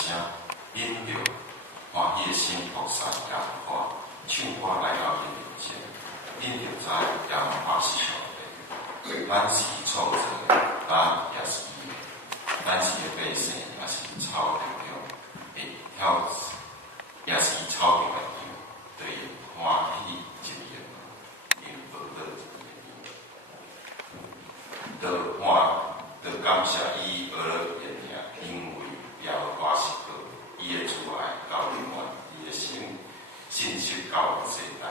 声，引着欢喜的心菩萨耶和华唱歌来到伊面前，因着知耶和华是上帝，咱是伊创造的，咱也是伊的，咱是伊的百姓，也是伊草场的挑，也是伊草场的羊，对伊欢喜一年，因福乐一年，就感谢伊而乐一年，因为耶和华是好，伊的慈爱到永远，伊的信实到世代。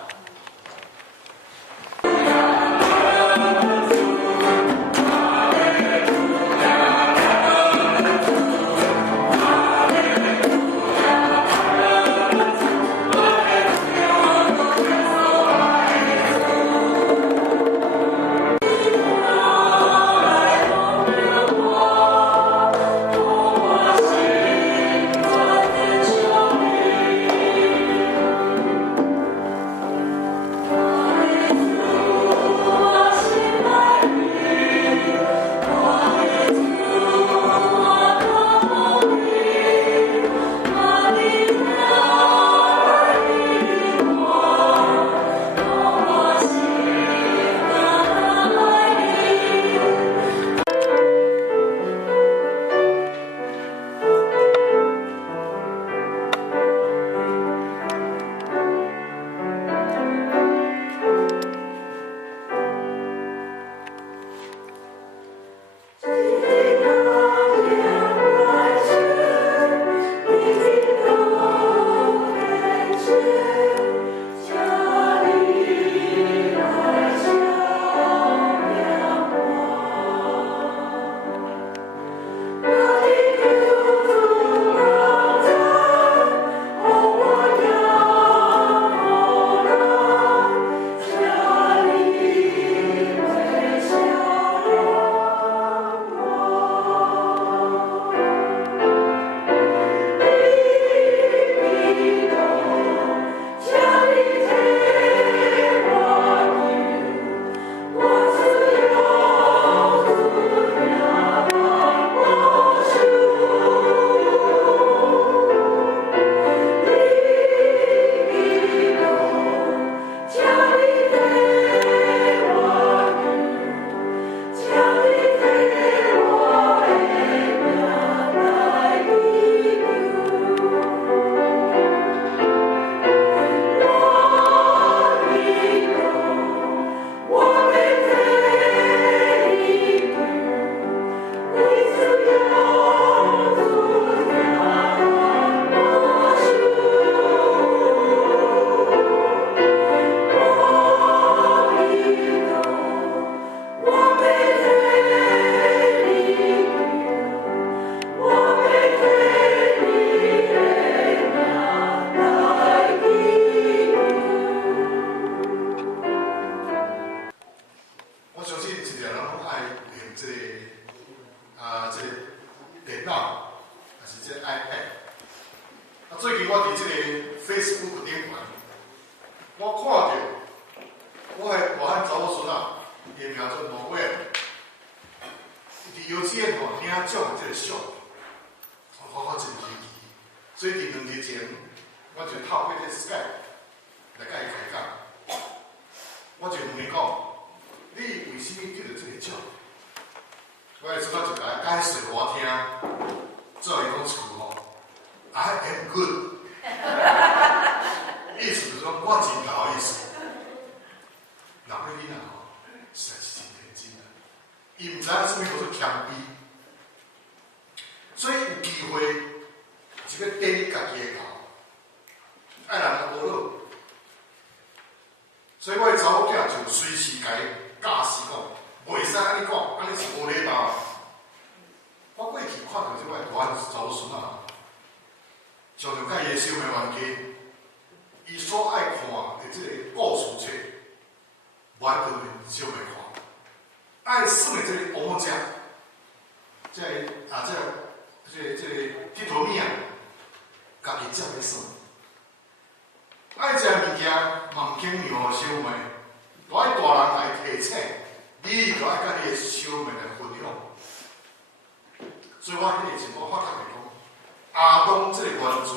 阿讲这个原罪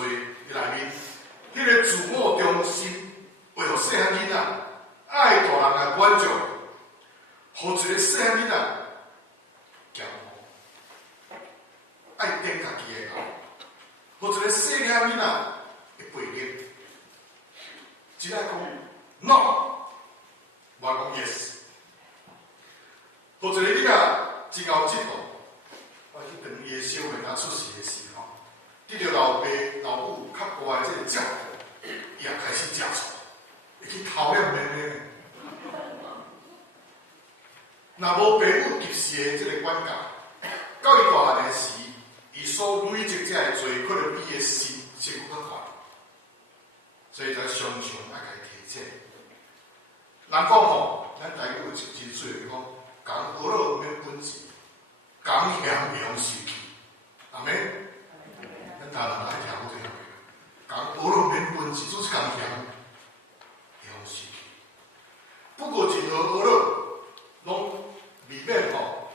内面，迄个自我中心，为互细汉囡仔爱大人来满足，互一个细汉囡仔骄傲，爱顶家己的头，互一个细汉囡仔会背逆，只爱讲 no， 我讲 yes， 互一个囡仔真后嫉妒。我去等伊的小妹啊出世的时候，得到老爸老母较乖的这个照顾，伊也开始食醋，会去偷了妹妹。若无爸母及时的这个管教，到伊大汉的时，伊所累积这个罪，可能比伊身躯较快，所以才常常爱家提醒。人讲吼，咱台语有一句嘴讲，讲学了免本钱。讲嫌会用受气，阿妹，咱大人爱听好这样的，讲学了免本事，就是讲嫌会用受气。不过任何学了，拢未免吼，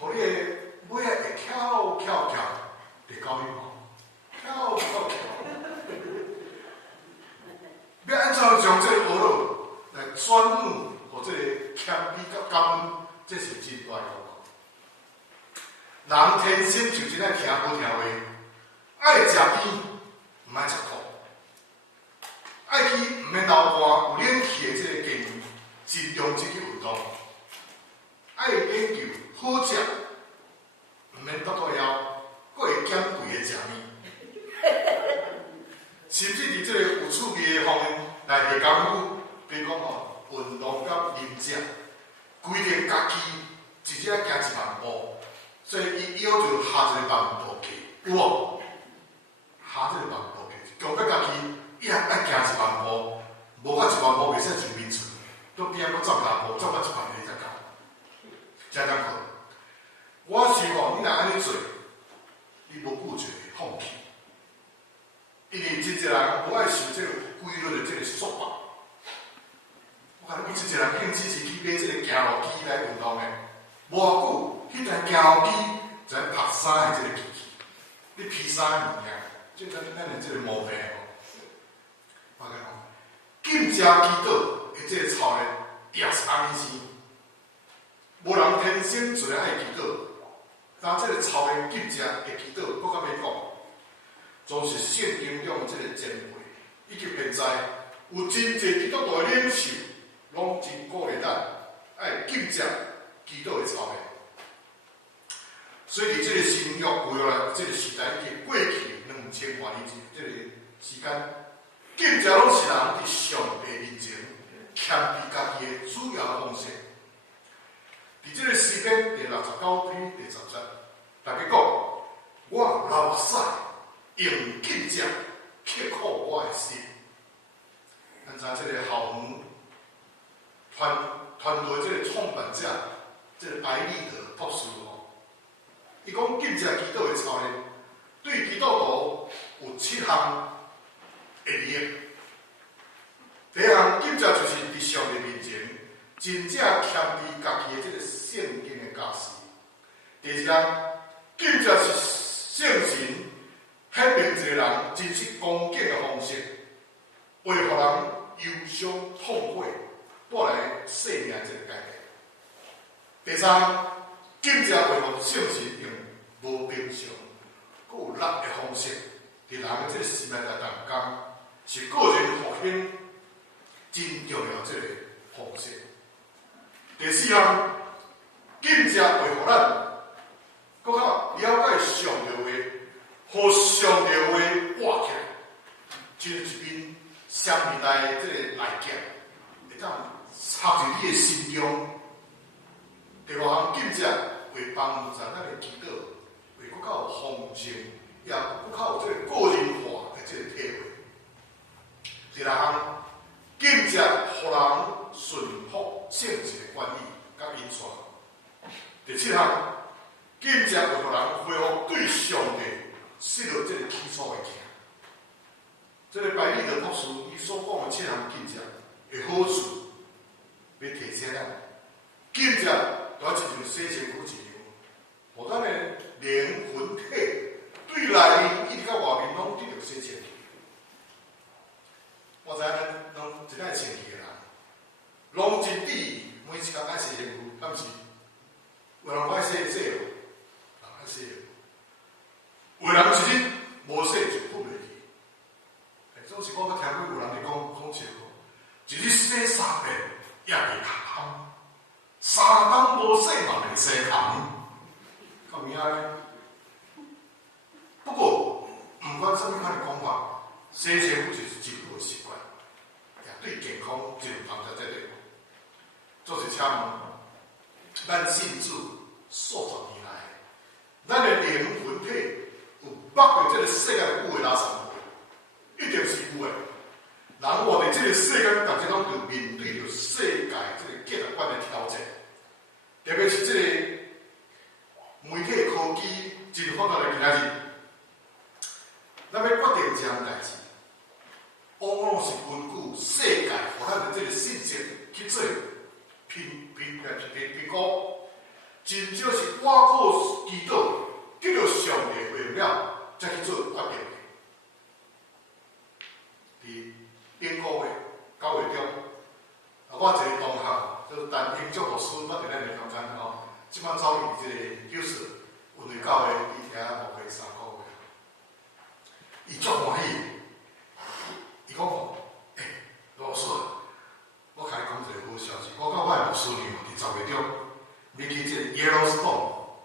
互你的尾仔会翘翘翘，会教你吼，翘翘翘。要安怎将这个学了来转换，互这个谦卑甲感恩，这是真大要求。人天生就真爱听好听话，爱食甜，毋爱食苦，爱去毋免流汗，有冷气的这个健康，尽量积极运动，爱研究好食，毋免肚肚枵，佫会减肥的食物，甚至伫这个有趣味的方面来下功夫，比如讲吼运动甲饮食，规定家己直接行1万步。所以伊要求下一个万步计，有无？下一个万步计，强迫家己一日爱行1万步，无到1万步袂使上眠床，都边仔佫走2步，走到1万步才到，才敢困。我是吼，你若安尼做，你无久就会放弃，因为真侪人无爱受这个规律的这个束缚。我讲有真侪人兴趣是去买这个行路机来运动的，无偌久。迄台行路机在拍衫的这个机器，你披衫的物件，即咱的这个毛病吼。我讲，禁食祈祷的这个操练也是安尼生，无人天生就爱祈祷，但这个操练禁食的祈祷，我较免讲，总是圣经中这个前辈，以及现在有真侪基督徒的领袖，拢真鼓励咱爱禁食祈祷的操练。所以，伫这个新约旧约来这个时代，已经过去2000多年这个时间，禁食拢是人伫上帝面前谦卑家己的主要方式。伫这个诗篇第69篇第10节，大家讲：我流屎用禁食刻苦我的心。咱知这个校园团队这个创办者，这个白立德博士吼。伊讲禁食祈祷的操练，对基督徒有7项的利益。第一项，禁食就是伫上帝面前真正谦卑家己的这个圣经的教示。第二项，禁食是圣神显明一个人真实恭敬的方式，为互人忧伤痛悔，带来生命这个改变。第三，禁食为互圣神用无平常、佫有力的方式，伫人的这个生命来动工，是个人复兴真重要这个方式。第四项，禁食会互咱佫较了解上帝话，互上帝话活起来，就是一面上面来这个来讲，会当插入你的心中。第五项，禁食会帮助咱的祈祷，会佫较有丰盛，也佫较有这个个人化的这个体会。第六项，禁食互人顺服圣旨的管理甲引传。第七项，禁食会互人恢复对上帝失落这个基础的行。这个白立德博士伊所讲的7项禁食的好处，要提醒咱，禁食就一种洗身躯治疗，互咱的灵魂体对内面以及到外是我捌听过有人咧讲一个，一日洗3遍也袂空，3工无洗嘛袂洗空，咁样咧。不过，毋管什么款的讲法，洗身躯就是真好的习惯，也对健康真有帮助在内。就是请问，咱信主数十年来，咱的灵魂体有捌过这个世界有诶哪三回？一定是有诶。人活伫这个世界，大家拢要面对着世界这个价值观的挑战，特别是这个媒体科技真发达的今仔日。咱要决定一项代志，往往是根据世界互咱的这个信息去做评估，真少是我靠祈祷得到上帝回应了，才去做决定的。伫顶个月9月中，我一个同学就是陈英祝牧师，捌伫咱的中间吼，即摆走入这个就是运会到的伊遐牧会3个月。伊足欢喜，伊讲吼，老师，我甲你讲一个好消息，我甲我的牧师娘伫10月中，要去这个耶路撒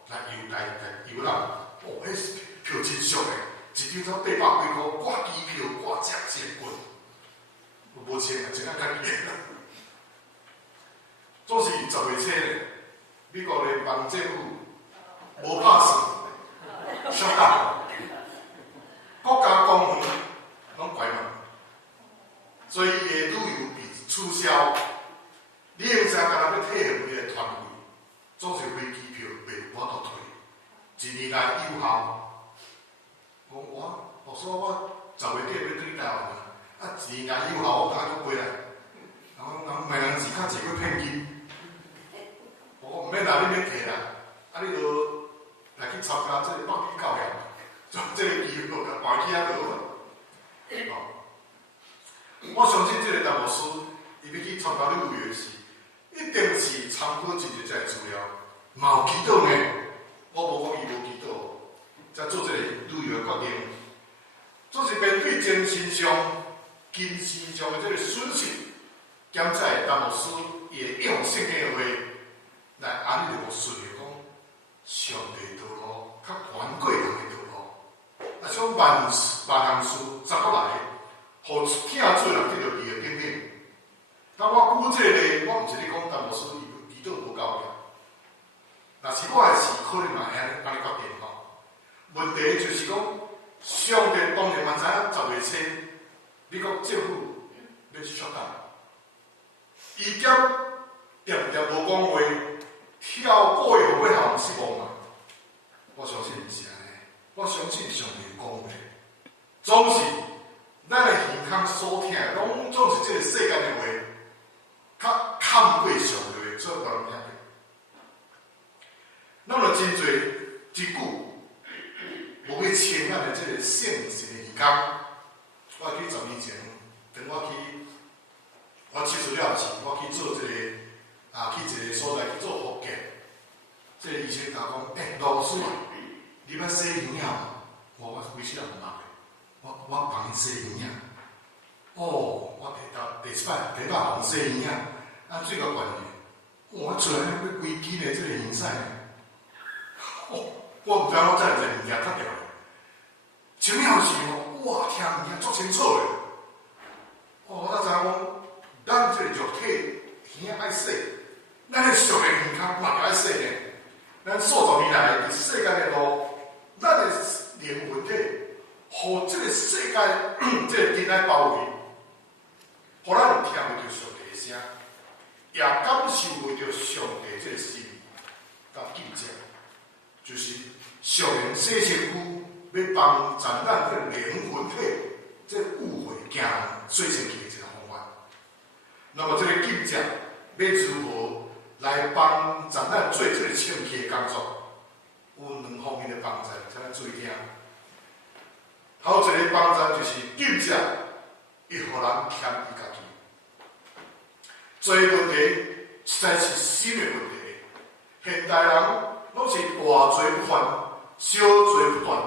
冷来游览，迄是票真俗的，一张才800几块，挂机票、挂食真贵，无钱啊，真啊较贵啦。总是10月初咧，美国联邦政府无拍算，相当。国家公园拢关门，所以伊的旅游被取消。你用啥干那要退回你的团费，总是飞机票袂有法度退。1年来有效，我老师我10月底要对台湾啊，1年来有效，我敢去飞来。人闽南字较济去骗金，我毋免啦，你免摕啦，啊你就来去参加这个北京教育。从这个机会，甲搬起啊倒啦。我相信这个陈牧师，伊要去参加旅游的时，一定是参考真侪这资料，嘛有祈祷呢。我无讲伊无祈祷，才做这个旅游的决定。总是面对精神上、精神上的这个损失，检查陈牧师伊会用圣经的话来安利我顺利讲，上帝道路较宽过人的道路。啊，像万行事十国来，互囝做人得到伊的顶顶。但我举这个，我毋是咧讲陈牧师伊祈祷无够强，若是我的事，可能嘛会安尼决定吼。问题就是讲，上帝当然嘛知影10月初，美国政府要shut down，伊点无讲话，跳过的会互人失望嘛？我相信毋是安尼。我相信上帝讲话，总是咱的耳孔所听，拢总是这个世间的话，较堪过上帝的，所以我人听的。那么真侪一句，无去牵咱的这个圣神的耳孔。我去10年前，等我去除了前，我去做这个去一个所在去做复健，这个医生甲我讲，老师啊。你捌洗营养？我规世人毋捌的，我帮你洗营养。哦，我第一摆帮洗营养，啊，最高关键，我出来要规矩的这个形式呢。我毋知我真侪物件脱掉。前面是哇，听物件足清楚的。我才知讲，咱这个肉体耳爱洗，咱的属灵耳孔嘛爱洗呢。咱数十年来伫世间的路。咱的灵魂体，互这个世界这个阵来包围，互咱听袂到上帝的声，也感受袂到上帝这个心甲见证，就是上人洗身躯，要帮咱这个灵魂体这误会行做成去的一个方法。那么这个见证要如何来帮咱做这个清气的工作？有2方面的帮助，才能注意听。头一个帮助就是见证，伊互人谦卑家己。做问题实在是心的问题。现代人拢是大罪不犯，小罪不断。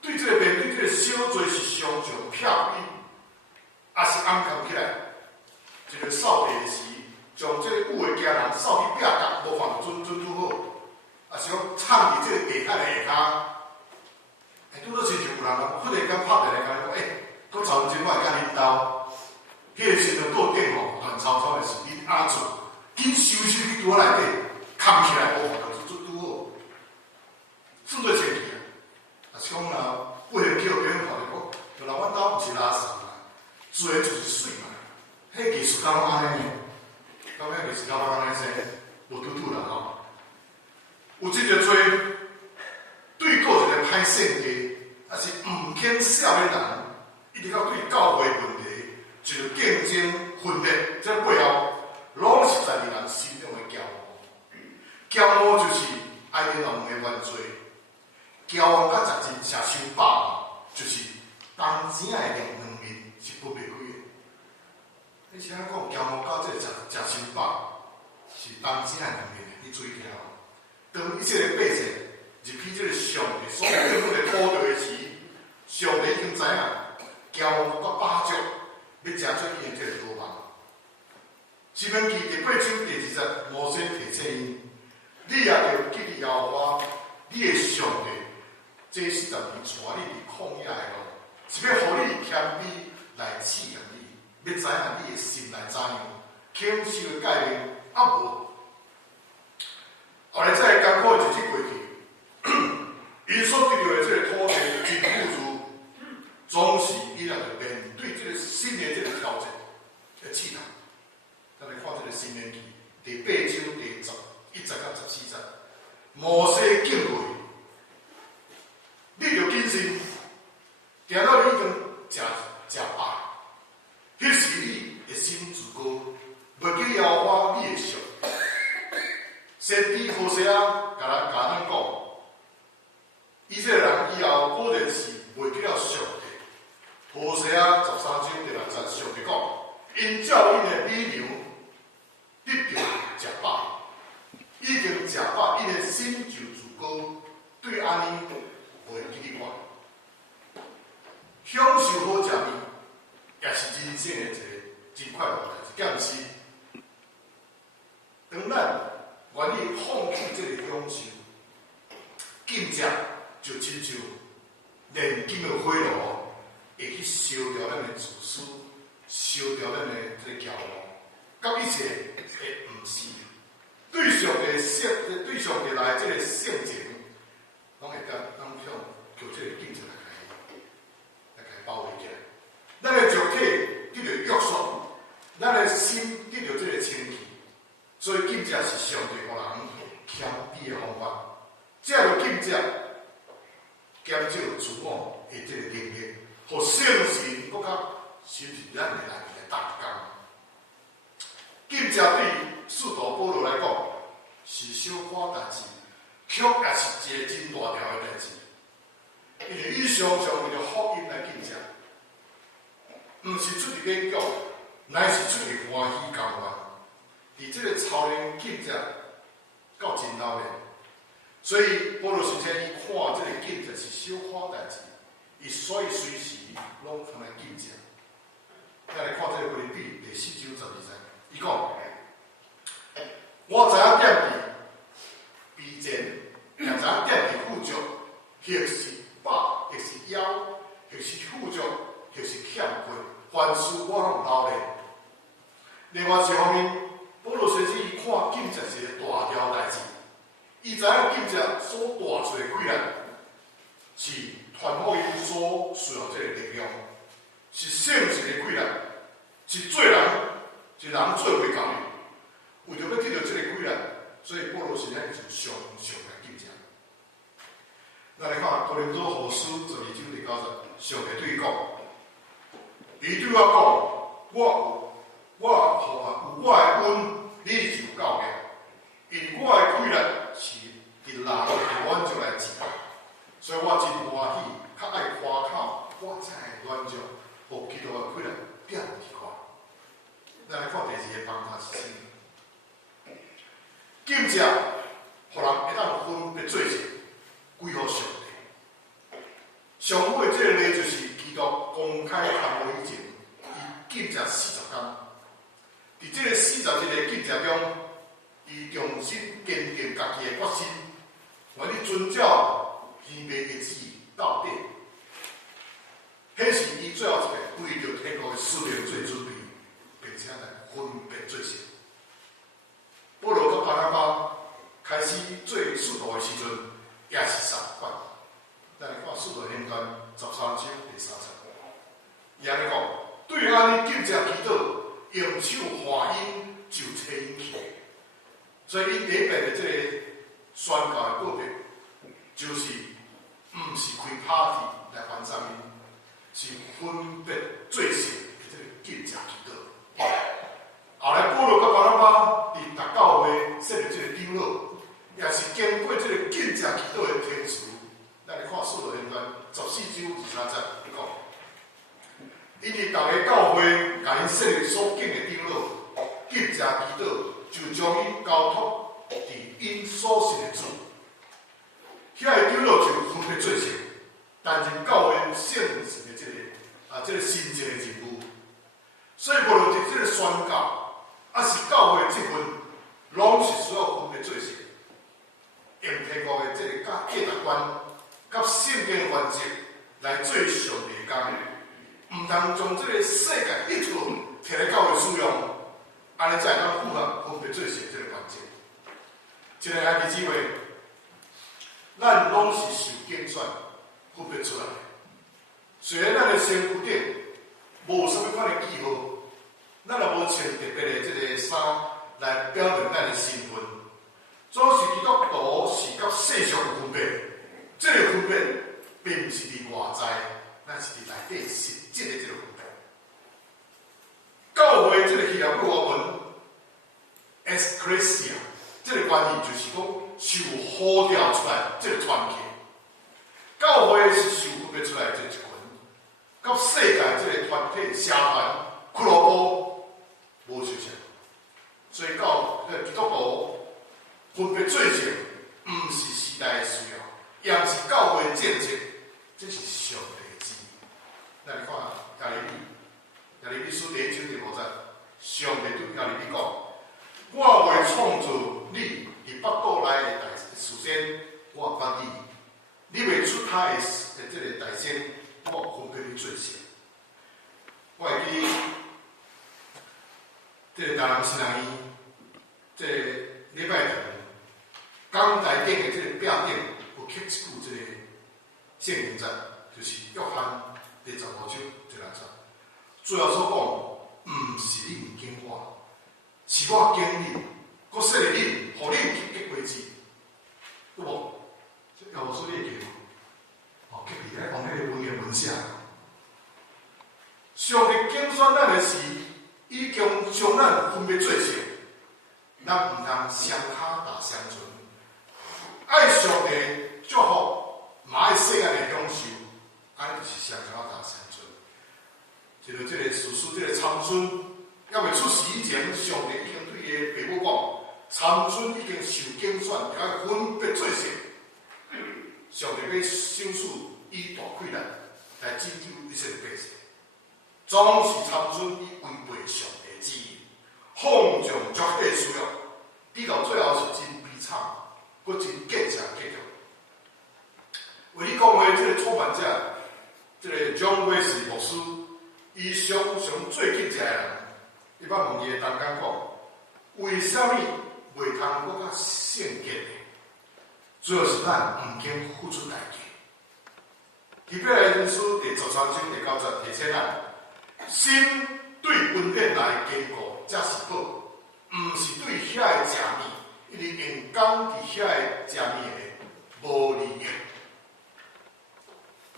对这个面对这个小罪是常常漂移，也是暗藏起来。一个扫地时，将这个有诶家人扫去壁角，无看到准拄好，也是讲藏伫这个地毯诶下骹。拄到亲像有人忽然间拍电话来讲，搁昨昏我会甲恁兜，迄个时阵桌顶吼乱糟糟诶是恁阿祖，紧收去拄仔内底，扛起来无看到拄好，算做前去啊。啊是讲啦，不会叫别人看到讲，原来阮兜毋是垃圾啦，做诶就是水嘛。迄艺术敢若安尼呢？到尾艺术敢若安尼说，无拄拄啦吼。有即个做对过一个歹性格，也是毋肯写的人，一直到对教会问题，就竞争分裂，这背后拢是在人心中的骄傲。骄傲就是爱面人的原罪，骄傲甲食真食伤饱，就是当钱的两面是分袂开的。你像讲骄傲到这食伤饱，是当钱的两面，你注意听哦。当一切的百姓入去这个上帝所有这个土地的时，上帝已经知影，骄傲甲霸足要食出伊的这个罗网。诗篇记第8章第20节，摩西提醒因：你也要记住耶和华，你的上帝，这40年带你伫旷野的路，是要互你谦卑来试验你，要知影你的心来怎样，肯受的改变啊无。后来再艰苦的日子过去，因所得到的这个土地真富足，总是伊也着面对这个新的这个挑战的试探。咱来看这个《申命记》第8章第11节到14节，摩西敬畏，你着谨慎，行到你已经食饱，迄时你的心自高，袂记耶和华你的上。先知何西阿甲咱讲，以色列人以后果然是袂记了上帝。何西阿13章第6节，上帝讲：因照因的美牛得着食饱，已经食饱，因的心就自高，对安尼袂记哩我。享受好食物，也是人生的一个真快乐的代志，敢毋是？当咱愿意放弃这个享受，禁食就亲像炼金的火炉，会去烧掉咱的自私，烧掉咱的这个骄傲，甲一切会毋是对上帝对上帝来这个性情，拢会向求这个禁食来包围起来。咱的肉体得到约束，咱的心得到这个清气。所以禁食是上帝予人谦卑的方法，只要禁食，减少自我的这个能力，互圣神搁较深入咱的内面的当中。禁食对使徒保罗来讲是小可代志，却也是一个真大条的代志，因为伊常常为着福音来禁食，毋是出于勉强，乃是出于欢喜甘愿。伫这个操练禁食到真老练，所以保罗先生伊看这个禁食是小可代志，伊所以随时拢通来禁食。再来看这个腓立比第4章12节，伊讲：我知影踮伫卑賤，也知影踮伫富足，或是饱，或是枵，或是富足，或是欠缺，凡事我拢老练。另外一方面，保罗先生伊看禁食是一个大条代志，伊知影禁食所带出的几难，是传福音所需要这个力量，是圣神的几难，是做人做袂到的。为着要得到这个几难，所以保罗先生就常来禁食。咱来看哥林多后书12章第9节，上帝对伊讲：你对我讲，有我的恩，你就够了。因我的困难是伫人的软弱来治，所以我真欢喜，较爱夸口，我才会软弱，互基督的困难变去看。咱来看第2个方法是啥？禁食，互人会当分别做事，归乎上帝。上尾这个呢，就是基督公开传播以前，伊禁食40天。伫这个41个禁食中，伊重新坚定家己的决心，我咧遵照天父的旨意到底。迄是伊最后一个为着天国的使命做准备，并且来分别做成。保罗甲巴拿巴开始做使徒的时阵，也是3款。咱来看《使徒行传》13章第30节，伊安尼讲：对安尼禁食祈祷，用手画音就车因去。所以伊第一遍的这个宣教的告别，就是毋是开 party 来欢送因，是分别做成的这个禁食祈祷。后来保罗甲巴拿巴伫逐教会设立这个长老，也是经过这个禁食祈祷的天使。咱来看《使徒行传》14章23节，伊讲：因伫逐个教会，甲因设立所敬的长老，禁食祈祷，就将伊交托伫因所信的主。遐个长老就分别做成，担任教会圣神的这个神圣的任务。所以无论是这个宣教，还是教会的职分，拢是需要分别做成，用天国的这个价值观。甲圣经的原则来做上帝的工，毋通将这个世界一切摕来教会使用，安尼才会当符合分别做成这个原则。亲爱的姊妹，咱拢是受拣选分别出来的。虽然咱的身躯顶无啥物款的记号，咱也无穿特别的这个衫来表明咱的身份，总是基督徒是甲世俗有分别。这个分别并不是伫外在，咱是伫内底实质的这个分别。教会这个希腊语原文 ，ecclesia， 这个原意就是讲受呼召出来这个团体。教会是受分别出来这一群，甲世界这个团体社团俱乐部无相像。所以基督徒分别做成，毋是时代的需要。也毋是教会的见证，这是上帝的旨意。咱来看亚利米书第1章第5节，上帝对亚利米讲：我为创造你伫腹肚内的大事先，我捌你；你未出胎的这个大先，我分别你做成。我会记这个台南新人医，这个礼拜堂讲台顶的这个壁顶。有刻一句这个圣经节，就是约翰第15章第6节，最后所讲，毋是你毋敬我，是我敬你，搁说你，互你去结果子，有无？这有无说你会记？哦，隔壁咧，往迄个文言文写。上帝拣选咱的时，已经将咱分别做成，咱毋通双骹踏双船，爱上帝。祝福，嘛爱世界的享受，安尼就是双脚踏三船。就像这个史书，这个参孙，还未出世以前，上帝已经对伊的父母讲，参孙已经受拣选，要分别做成。上帝要赏赐以大困难来拯救一切百姓，总是参孙以违背上帝的旨意，放纵绝对需要，直到最后是真悲惨，佫真结结局。为你讲话，这个出版者，这个 John Wesley 牧师，伊常最近一个人，伊捌问伊的同工讲，为什么袂通搁较圣洁呢？主要是咱毋肯付出代价。希伯来人书第13章第9节提醒咱，心对恩典来坚固才是宝，毋是对遐个食物，因为用功伫遐个食物的无利益。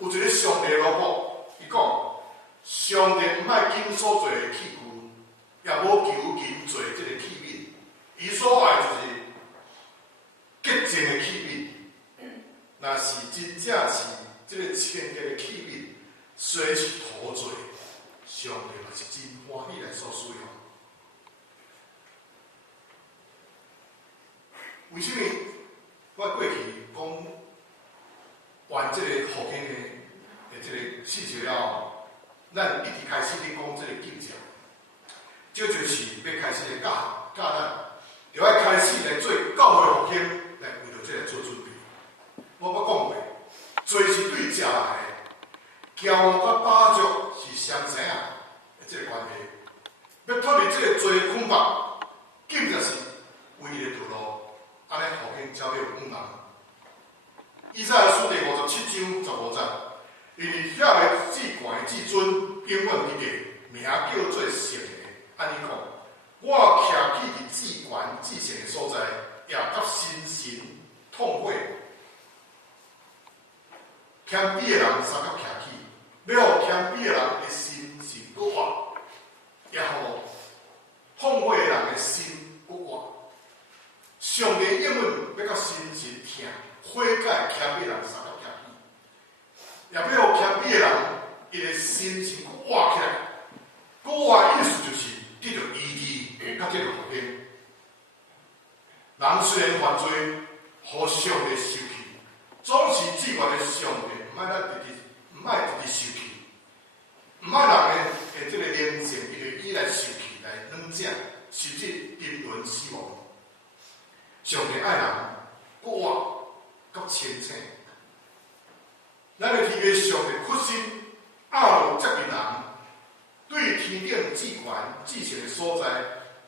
有一个上帝老母，伊讲，上帝毋爱金所做的器具，也无求金做这个器皿，伊所爱就是洁净的器皿。若是真正是这个清洁的器皿，虽是土做，上帝嘛是真欢喜来所使用。为什么我过去讲？玩这个福音的试着了，咱一直开始咧讲这个敬教，这就是要开始来教咱，就要开始来做教会复兴，来为着这个做准备。我讲过，做是对食来的，教育甲把足是相生啊，这个关系。要脱离这个做捆绑，敬就是唯一的道路，安尼复兴才要有望。以赛亚书第57章15节，因为遐个至高的至尊永远伫地，名叫做圣的。安尼讲，我徛起伫至高至圣的所在，也甲心神痛悔。谦卑的人三角徛起，要互谦卑的人的心是搁活，也互痛悔的人的心搁活。上帝永远要甲心神疼。悔改谦卑人三角徛起，也要互谦卑的人，伊个心情活起来。活的意思就是得到医治，甲得到复兴。人虽然犯罪，互上帝受气，总是至高的上帝，毋爱咱直直受气，毋爱人的这个灵性，伊就依来受气来软正，甚至濒临死亡。上帝爱人活。较清醒，咱要体会上帝决心压落接近人，对天顶至权至圣的所在，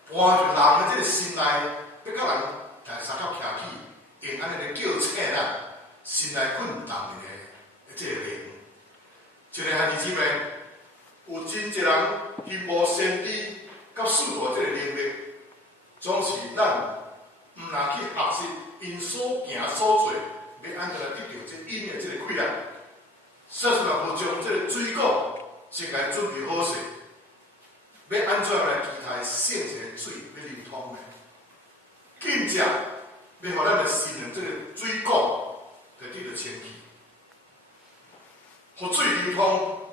搬着人的这个心内，要甲人来三角徛起，用安尼来叫醒咱心内困动的这个灵。一个孩子姊妹，有真侪人因无先知甲使徒这个能力，总是咱毋能去学习因所行所做。要安怎来得到这因的这个气力？说实话，无将这个水果先来准备好势，要安怎来期待圣洁的水要流通呢？敬食要互咱的心灵这个水果来得到清气，互水流通，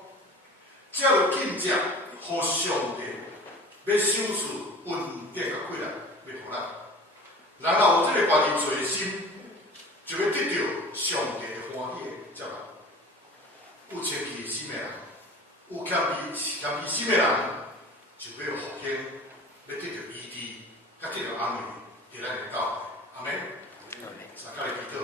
才有敬食，互上帝要享受稳定的气力，要互咱。然后有这个愿意做的心。就要得到上帝的欢喜的接纳。有清气心的人，有谦卑心的人，就要有复兴，要得到医治，甲得到安慰，伫咱的教会。阿门。大家来祈祷。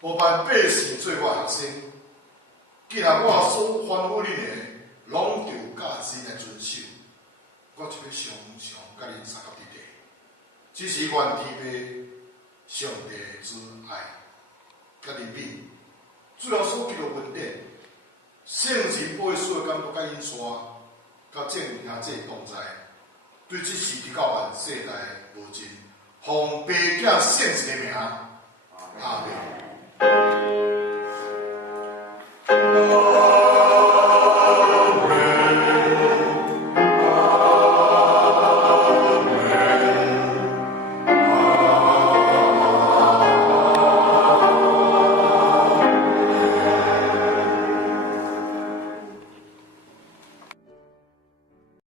无办百姓做我学生，既然我所吩咐恁的，拢着甲真来遵守，我就要常常甲恁三合伫地。只是愿天父上帝的慈爱，甲怜悯，最后所记录文典，圣神保守的监督甲引线，甲正兄这同在，对这事直到万世代无尽，奉爸囝圣神的名，阿门。